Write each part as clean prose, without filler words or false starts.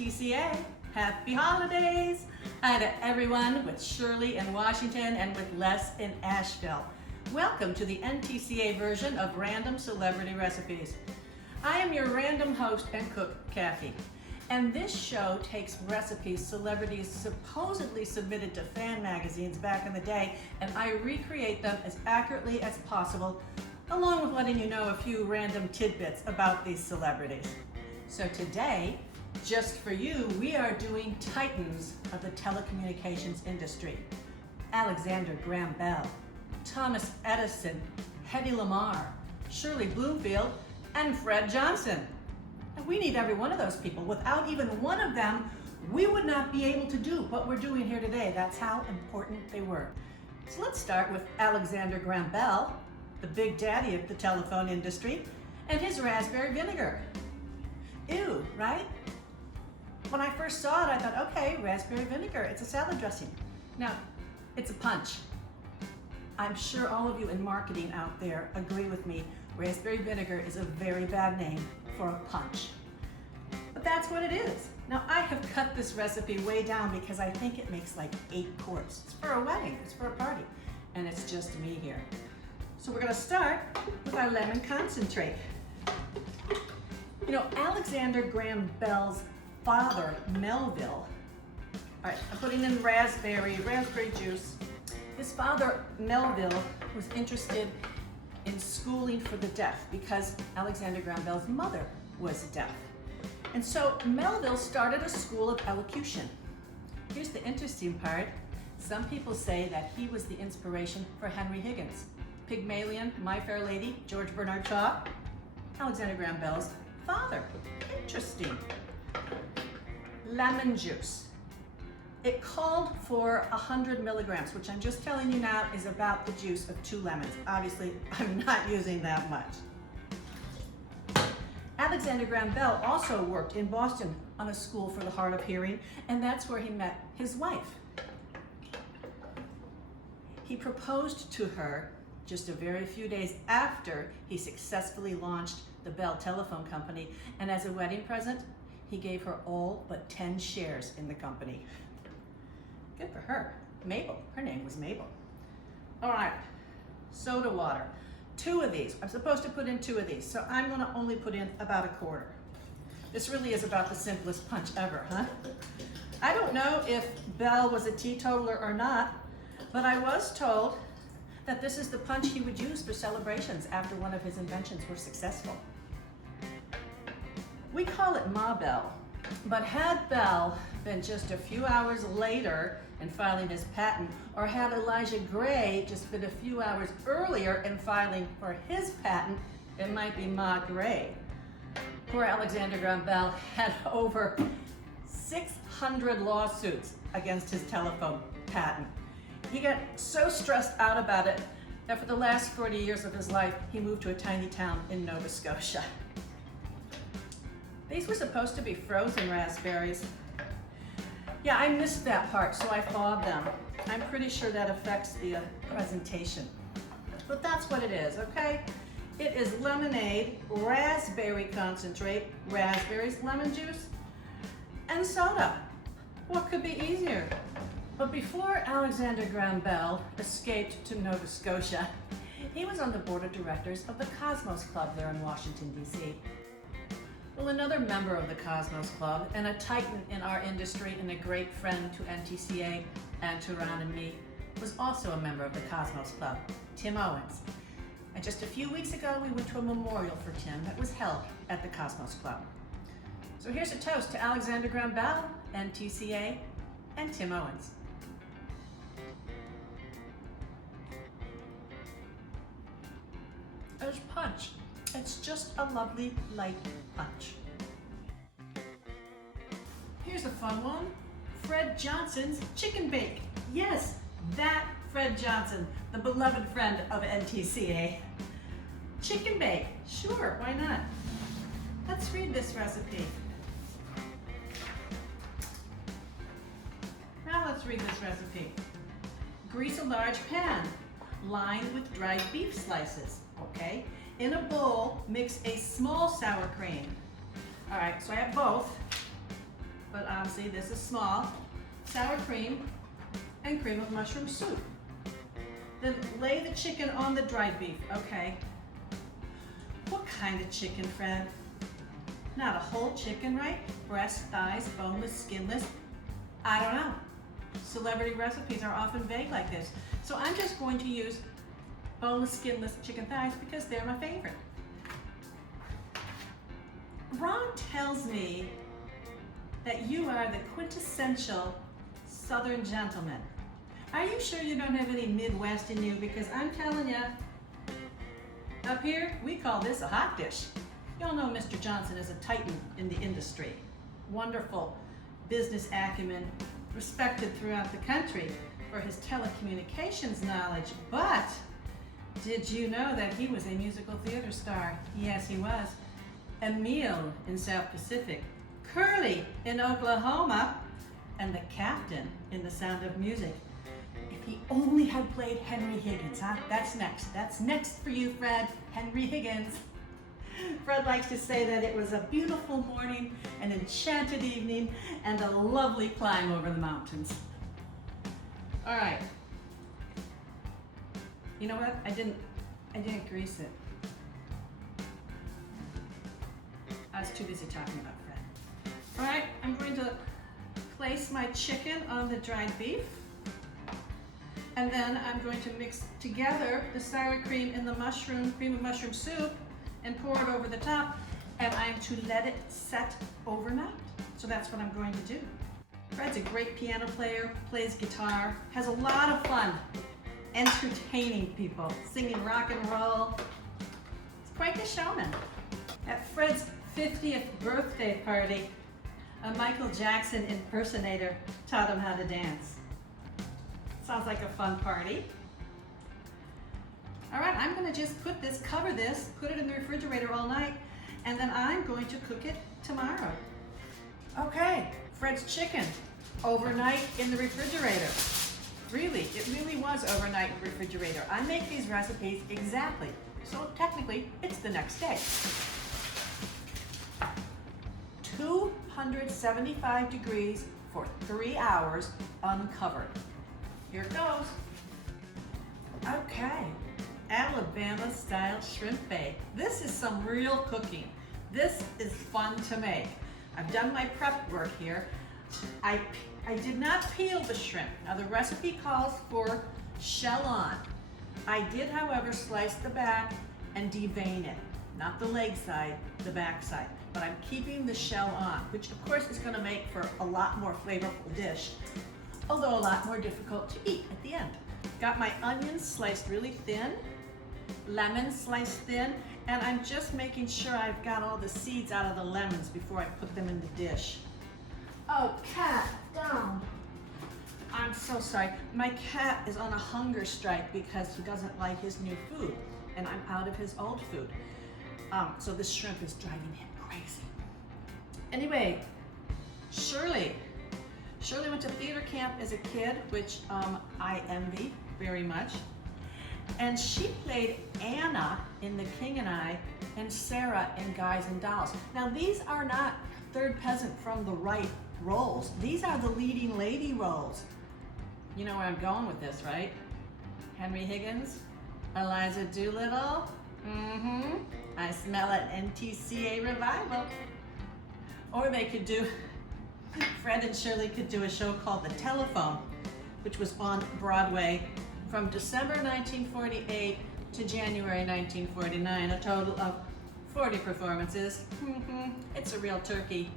NTCA. Happy holidays! Hi to everyone with Shirley in Washington and with Les in Asheville. Welcome to the NTCA version of Random Celebrity Recipes. I am your random host and cook, Kathy. And this show takes recipes celebrities supposedly submitted to fan magazines back in the day, and I recreate them as accurately as possible, along with letting you know a few random tidbits about these celebrities. So today, just for you, we are doing titans of the telecommunications industry. Alexander Graham Bell, Thomas Edison, Hedy Lamarr, Shirley Bloomfield, and Fred Johnson. And we need every one of those people. Without even one of them, we would not be able to do what we're doing here today. That's how important they were. So let's start with Alexander Graham Bell, the big daddy of the telephone industry, and his raspberry vinegar. Ew, right? When I first saw it, I thought, okay, raspberry vinegar, it's a salad dressing. Now, it's a punch. I'm sure all of you in marketing out there agree with me. Raspberry vinegar is a very bad name for a punch. But that's what it is. Now, I have cut this recipe way down because I think it makes like 8 quarts. It's for a wedding, it's for a party, and it's just me here. So we're gonna start with our lemon concentrate. You know, Alexander Graham Bell's father, Melville, all right, I'm putting in raspberry juice. His father, Melville, was interested in schooling for the deaf because Alexander Graham Bell's mother was deaf. And so Melville started a school of elocution. Here's the interesting part. Some people say that he was the inspiration for Henry Higgins, Pygmalion, My Fair Lady, George Bernard Shaw, Alexander Graham Bell's father. Interesting. Lemon juice. It called for 100 milligrams, which I'm just telling you now is about the juice of 2 lemons. Obviously, I'm not using that much. Alexander Graham Bell also worked in Boston on a school for the hard of hearing, and that's where he met his wife. He proposed to her just a very few days after he successfully launched the Bell Telephone Company, and as a wedding present, he gave her all but 10 shares in the company. Good for her. Mabel. Her name was Mabel. All right. Soda water. 2 of these. I'm supposed to put in 2 of these, so I'm going to only put in about 1/4. This really is about the simplest punch ever, huh? I don't know if Bell was a teetotaler or not, but I was told that this is the punch he would use for celebrations after one of his inventions were successful. We call it Ma Bell, but had Bell been just a few hours later in filing his patent, or had Elijah Gray just been a few hours earlier in filing for his patent, it might be Ma Gray. Poor Alexander Graham Bell had over 600 lawsuits against his telephone patent. He got so stressed out about it that for the last 40 years of his life, he moved to a tiny town in Nova Scotia. These were supposed to be frozen raspberries. Yeah, I missed that part, so I thawed them. I'm pretty sure that affects the presentation. But that's what it is, okay? It is lemonade, raspberry concentrate, raspberries, lemon juice, and soda. What could be easier? But before Alexander Graham Bell escaped to Nova Scotia, he was on the board of directors of the Cosmos Club there in Washington, D.C. Well, another member of the Cosmos Club and a titan in our industry and a great friend to NTCA and to Ron and me was also a member of the Cosmos Club, Tim Owens. And just a few weeks ago, we went to a memorial for Tim that was held at the Cosmos Club. So here's a toast to Alexander Graham Bell, NTCA, and Tim Owens. There's punch. It's just a lovely light punch. Here's a fun one. Fred Johnson's chicken bake. Yes, that Fred Johnson, the beloved friend of NTCA. Chicken bake, sure, why not? Let's read this recipe. Now let's read this recipe. Grease a large pan, lined with dried beef slices, okay? In a bowl, mix a small sour cream. All right, so I have both. but obviously this is small, sour cream, and cream of mushroom soup. Then lay the chicken on the dried beef. Okay. What kind of chicken, Fred? Not a whole chicken, right? Breast, thighs, boneless, skinless. I don't know. Celebrity recipes are often vague like this. So I'm just going to use boneless, skinless chicken thighs because they're my favorite. Ron tells me that you are the quintessential Southern gentleman. Are you sure you don't have any Midwest in you? Because I'm telling you, up here, we call this a hot dish. Y'all know Mr. Johnson is a titan in the industry. Wonderful business acumen, respected throughout the country for his telecommunications knowledge. But did you know that he was a musical theater star? Yes, he was. Emile in South Pacific, Curly in Oklahoma, and the captain in The Sound of Music. If he only had played Henry Higgins, huh? That's next. That's next for you, Fred. Henry Higgins. Fred likes to say that it was a beautiful morning, an enchanted evening, and a lovely climb over the mountains. All right. You know what? I didn't grease it. I was too busy talking about Fred. All right, I'm going to place my chicken on the dried beef. And then I'm going to mix together the sour cream and the cream of mushroom soup and pour it over the top. And I'm to let it set overnight. So that's what I'm going to do. Fred's a great piano player, plays guitar, has a lot of fun entertaining people, singing rock and roll. He's quite the showman. At Fred's 50th birthday party, a Michael Jackson impersonator taught him how to dance. Sounds like a fun party. All right, I'm gonna just cover this, put it in the refrigerator all night, and then I'm going to cook it tomorrow. Okay, Fred's chicken, overnight in the refrigerator. Really, it really was overnight in the refrigerator. I make these recipes exactly, so technically it's the next day. 275 degrees for 3 hours uncovered. Here it goes. Okay, Alabama style shrimp bake. This is some real cooking. This is fun to make. I've done my prep work here. I did not peel the shrimp. Now the recipe calls for shell on. I did, however, slice the back and devein it. Not the leg side, the back side. But I'm keeping the shell on, which of course is gonna make for a lot more flavorful dish, although a lot more difficult to eat at the end. Got my onions sliced really thin, lemon sliced thin, and I'm just making sure I've got all the seeds out of the lemons before I put them in the dish. Oh, cat, down. I'm so sorry. My cat is on a hunger strike because he doesn't like his new food, and I'm out of his old food. So this shrimp is driving him crazy. Anyway, Shirley went to theater camp as a kid, which I envy very much. And she played Anna in The King and I and Sarah in Guys and Dolls. Now these are not third peasant from the right roles. These are the leading lady roles. You know where I'm going with this, right? Henry Higgins, Eliza Doolittle. I smell an NTCA revival. Or they could do, Fred and Shirley could do a show called The Telephone, which was on Broadway from December 1948 to January 1949, a total of 40 performances. It's a real turkey,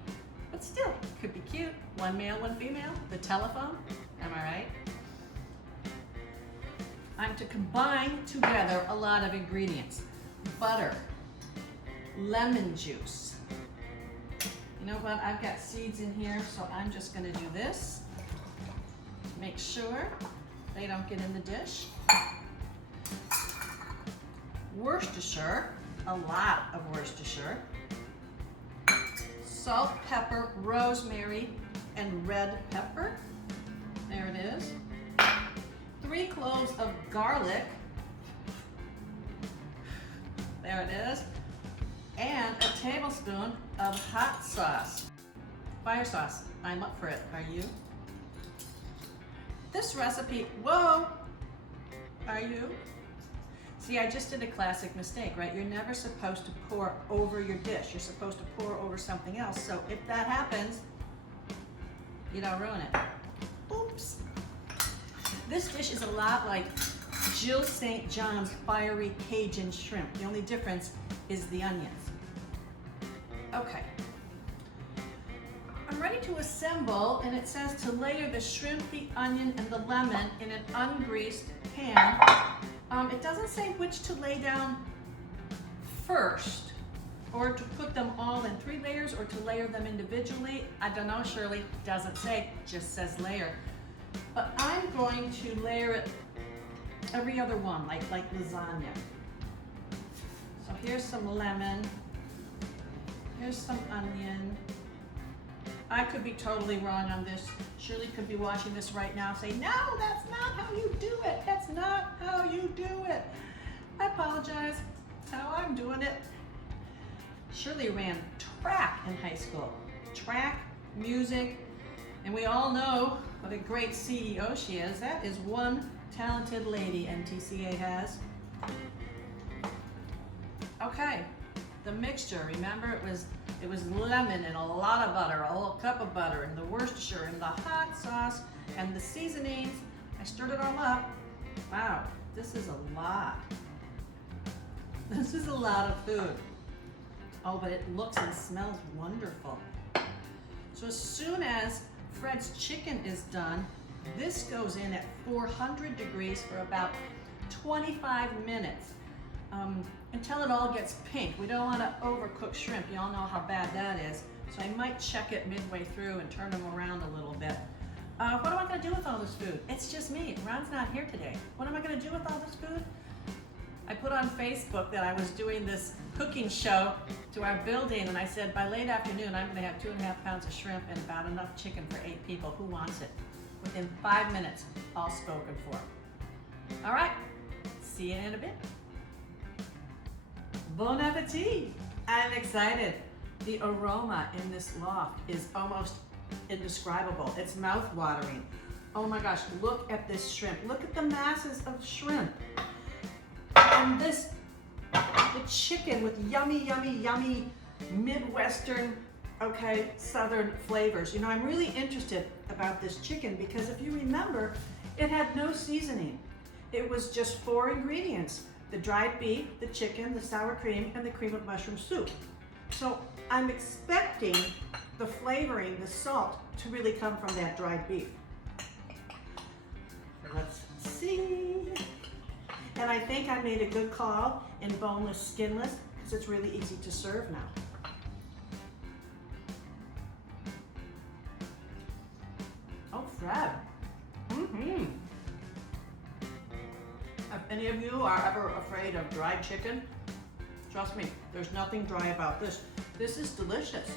but still, could be cute. One male, one female, The Telephone, am I right? I'm to combine together a lot of ingredients. Butter, lemon juice. You know what, I've got seeds in here, so I'm just gonna do this. Make sure they don't get in the dish. Worcestershire, a lot of Worcestershire. Salt, pepper, rosemary, and red pepper. There it is. 3 cloves of garlic. There it is. And a tablespoon of hot sauce. Fire sauce, I'm up for it, are you? This recipe, whoa, are you? See, I just did a classic mistake, right? You're never supposed to pour over your dish. You're supposed to pour over something else. So if that happens, you don't ruin it. Oops. This dish is a lot like Jill St. John's fiery Cajun shrimp. The only difference is the onions. Okay. I'm ready to assemble, and it says to layer the shrimp, the onion, and the lemon in an ungreased pan. It doesn't say which to lay down first, or to put them all in 3 layers, or to layer them individually. I don't know, Shirley, doesn't say, just says layer. But I'm going to layer it every other one, like lasagna. So here's some lemon, here's some onion. I could be totally wrong on this. Shirley could be watching this right now saying, no, that's not how you do it. That's not how you do it. I apologize. That's how I'm doing it. Shirley ran track in high school. Track, music, and we all know what a great CEO she is. That is one talented lady NTCA has. Okay, the mixture, remember it was lemon and a lot of butter, a whole cup of butter, and the Worcestershire and the hot sauce and the seasonings. I stirred it all up. Wow, this is a lot. This is a lot of food. Oh, but it looks and smells wonderful. So as soon as Fred's chicken is done, this goes in at 400 degrees for about 25 minutes. Until it all gets pink. We don't want to overcook shrimp. You all know how bad that is. So I might check it midway through and turn them around a little bit. What am I going to do with all this food? It's just me. Ron's not here today. What am I going to do with all this food? I put on Facebook that I was doing this cooking show to our building, and I said by late afternoon I'm going to have 2.5 pounds of shrimp and about enough chicken for 8 people. Who wants it? Within 5 minutes, all spoken for. All right, see you in a bit. Bon appetit! I'm excited. The aroma in this loft is almost indescribable. It's mouth-watering. Oh my gosh, look at this shrimp. Look at the masses of shrimp. And this, the chicken with yummy, yummy, yummy Midwestern, okay, Southern flavors. You know, I'm really interested about this chicken because if you remember, it had no seasoning. It was just 4 ingredients. The dried beef, the chicken, the sour cream, and the cream of mushroom soup. So I'm expecting the flavoring, the salt, to really come from that dried beef. Let's see. And I think I made a good call in boneless, skinless, because it's really easy to serve now. Oh, Fred. Mm-hmm. If any of you are ever afraid of dried chicken, trust me, there's nothing dry about this. This is delicious.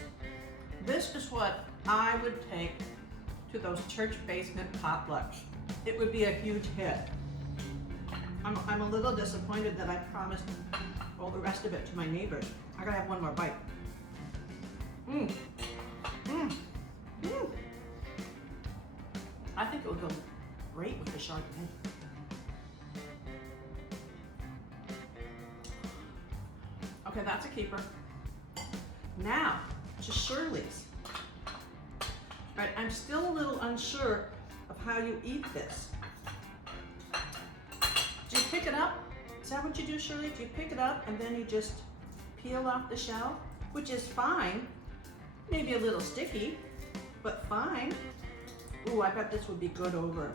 This is what I would take to those church basement potlucks. It would be a huge hit. I'm a little disappointed that I promised all the rest of it to my neighbors. I gotta have one more bite. Mmm. Mmm. Mmm. I think it would go great with the Chardonnay. Okay, that's a keeper. Now, to Shirley's. All right, I'm still a little unsure of how you eat this. Do you pick it up? Is that what you do, Shirley? Do you pick it up and then you just peel off the shell? Which is fine. Maybe a little sticky, but fine. Ooh, I bet this would be good over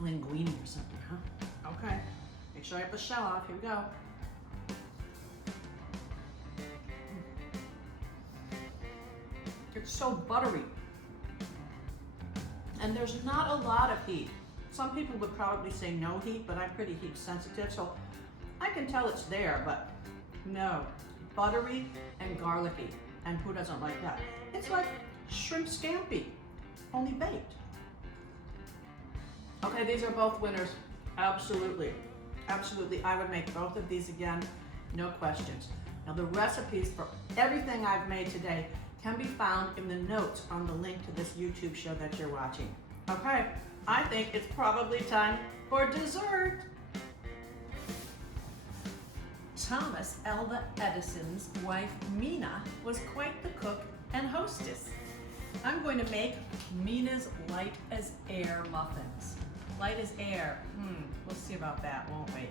linguine or something, huh? Okay, make sure I have the shell off. Here we go. It's so buttery. And there's not a lot of heat. Some people would probably say no heat, but I'm pretty heat sensitive, so I can tell it's there, but no. Buttery and garlicky, and who doesn't like that? It's like shrimp scampi, only baked. Okay, these are both winners. Absolutely. Absolutely, I would make both of these again, no questions. Now the recipes for everything I've made today can be found in the notes on the link to this YouTube show that you're watching. Okay, I think it's probably time for dessert. Thomas Alva Edison's wife Mina was quite the cook and hostess. I'm going to make Mina's light as air muffins. Light as air, we'll see about that, won't we?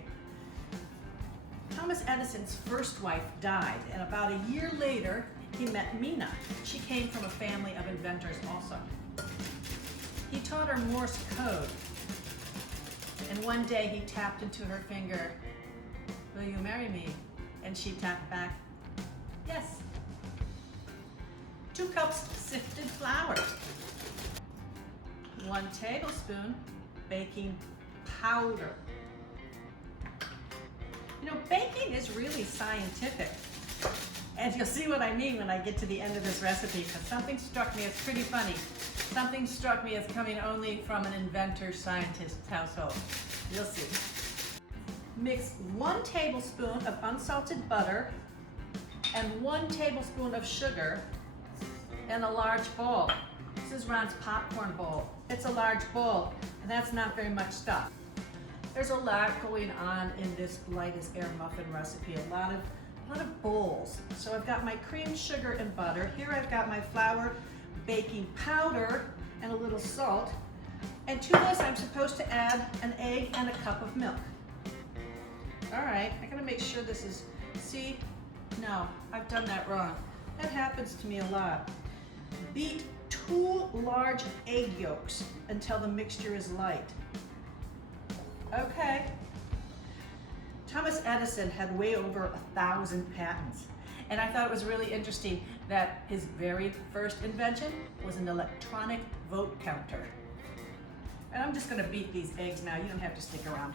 Thomas Edison's first wife died, and about a year later, he met Mina. She came from a family of inventors also. He taught her Morse code, and one day he tapped into her finger, "Will you marry me?" And she tapped back, "Yes." 2 cups sifted flour. 1 tablespoon baking powder. You know, baking is really scientific. And you'll see what I mean when I get to the end of this recipe, because something struck me as pretty funny. Something struck me as coming only from an inventor scientist household. You'll see. Mix 1 tablespoon of unsalted butter and 1 tablespoon of sugar in a large bowl. This is Ron's popcorn bowl. It's a large bowl, and that's not very much stuff. There's a lot going on in this light as air muffin recipe, a lot of bowls. So I've got my cream, sugar, and butter. Here I've got my flour, baking powder, and a little salt. And to this I'm supposed to add an egg and a cup of milk. All right, I gotta make sure this is, see, no, I've done that wrong. That happens to me a lot. Beat 2 large egg yolks until the mixture is light. Okay. Thomas Edison had way over 1,000 patents, and I thought it was really interesting that his very first invention was an electronic vote counter. And I'm just gonna beat these eggs now, you don't have to stick around.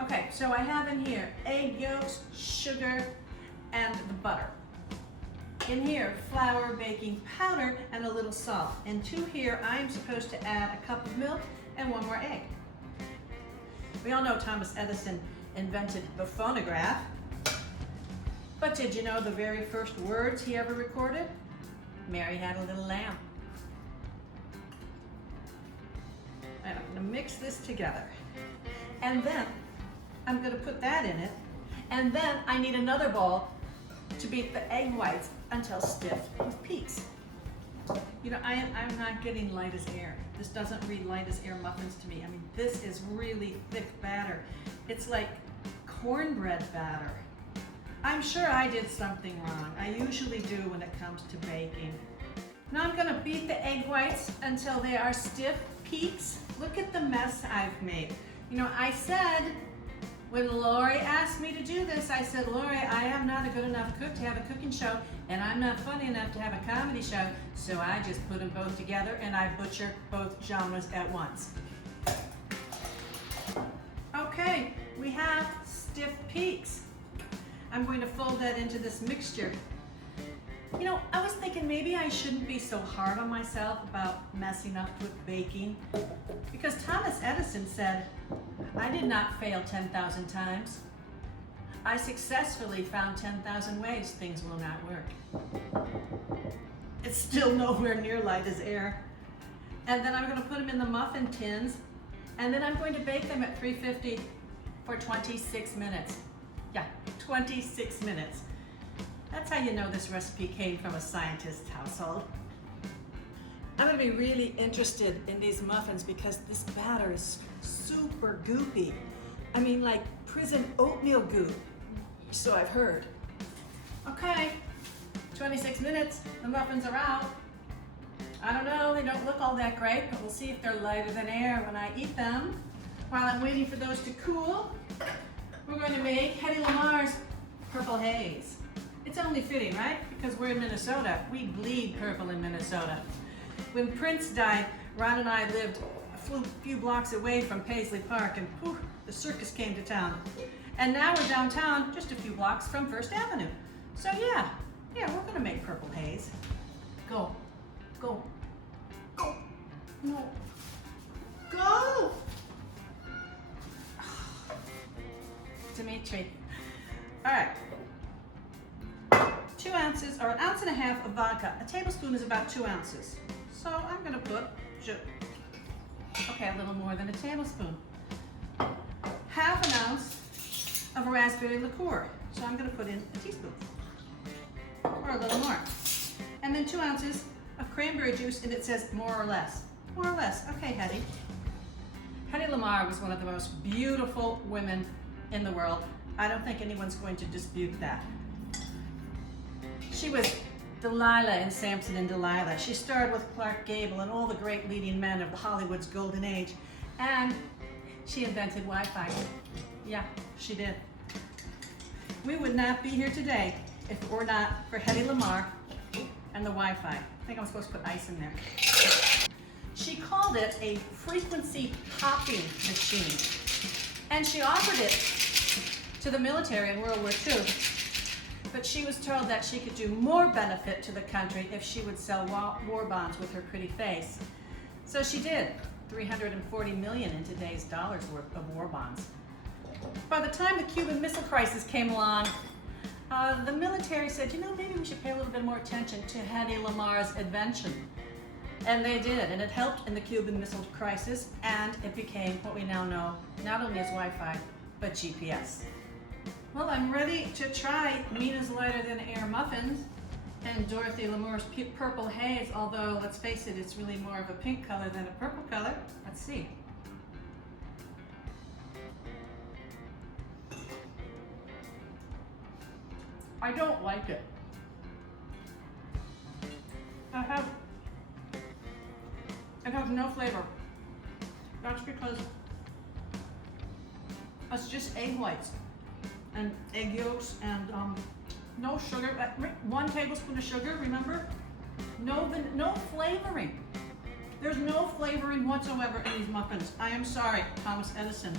Okay, so I have in here egg yolks, sugar, and the butter. In here, flour, baking powder, and a little salt. And to here, I'm supposed to add a cup of milk and 1 more egg. We all know Thomas Edison invented the phonograph, but did you know the very first words he ever recorded? "Mary had a little lamb." And I'm gonna mix this together. And then I'm gonna put that in it. And then I need another bowl to beat the egg whites until stiff with peaks. You know, I'm not getting light as air. This doesn't read light as air muffins to me. I mean, this is really thick batter. It's like cornbread batter. I'm sure I did something wrong. I usually do when it comes to baking. Now I'm gonna beat the egg whites until they are stiff peaks. Look at the mess I've made. You know, I said, when Lori asked me to do this, I said, "Lori, I am not a good enough cook to have a cooking show, and I'm not funny enough to have a comedy show," so I just put them both together and I butchered both genres at once. Okay, we have stiff peaks. I'm going to fold that into this mixture. You know, I was thinking maybe I shouldn't be so hard on myself about messing up with baking, because Thomas Edison said, "I did not fail 10,000 times. I successfully found 10,000 ways things will not work." It's still nowhere near light as air. And then I'm going to put them in the muffin tins, and then I'm going to bake them at 350 for 26 minutes. Yeah, 26 minutes. That's how you know this recipe came from a scientist's household. I'm going to be really interested in these muffins because this batter is super goopy. I mean, like prison oatmeal goop, so I've heard. Okay, 26 minutes, the muffins are out. I don't know, they don't look all that great, but we'll see if they're lighter than air when I eat them. While I'm waiting for those to cool, we're going to make Hedy Lamarr's Purple Haze. It's only fitting, right? Because we're in Minnesota. We bleed purple in Minnesota. When Prince died, Ron and I lived a few blocks away from Paisley Park, and whew, the circus came to town. And now we're downtown, just a few blocks from First Avenue. So yeah, we're gonna make Purple Haze. Go, go, go, no, go! Dimitri. All right. 2 ounces or 1.5 ounces of vodka. A tablespoon is about 2 ounces. So I'm gonna put, a little more than a tablespoon. 1/2 ounce of raspberry liqueur. So I'm gonna put in a teaspoon, or a little more. And then 2 ounces of cranberry juice, and it says more or less. More or less, okay, Hedy. Hedy Lamarr was one of the most beautiful women in the world. I don't think anyone's going to dispute that. She was Delilah in Samson and Delilah. She starred with Clark Gable and all the great leading men of Hollywood's golden age. And she invented Wi-Fi. Yeah, she did. We would not be here today if it were not for Hedy Lamarr and the Wi-Fi. I think I'm supposed to put ice in there. She called it a frequency hopping machine. And she offered it to the military in World War II. But she was told that she could do more benefit to the country if she would sell war bonds with her pretty face. So she did. 340 million in today's dollars worth of war bonds. By the time the Cuban Missile Crisis came along, the military said, maybe we should pay a little bit more attention to Hedy Lamarr's invention. And they did, and it helped in the Cuban Missile Crisis, and it became what we now know, not only as Wi-Fi, but GPS. Well, I'm ready to try Mina's Lighter Than Air muffins and Dorothy Lamour's Purple Haze, although, let's face it, it's really more of a pink color than a purple color. Let's see. I don't like it. It has no flavor. That's because it's just egg whites and egg yolks and no sugar. 1 tablespoon of sugar, remember? No flavoring. There's no flavoring whatsoever in these muffins. I am sorry, Thomas Edison.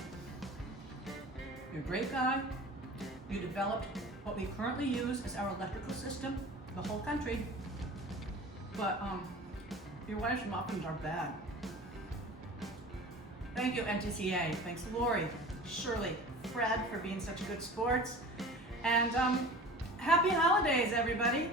You're a great guy. You developed what we currently use as our electrical system, the whole country. But your wife's muffins are bad. Thank you, NTCA. Thanks, Lori, Shirley, Fred for being such good sports. And happy holidays, everybody.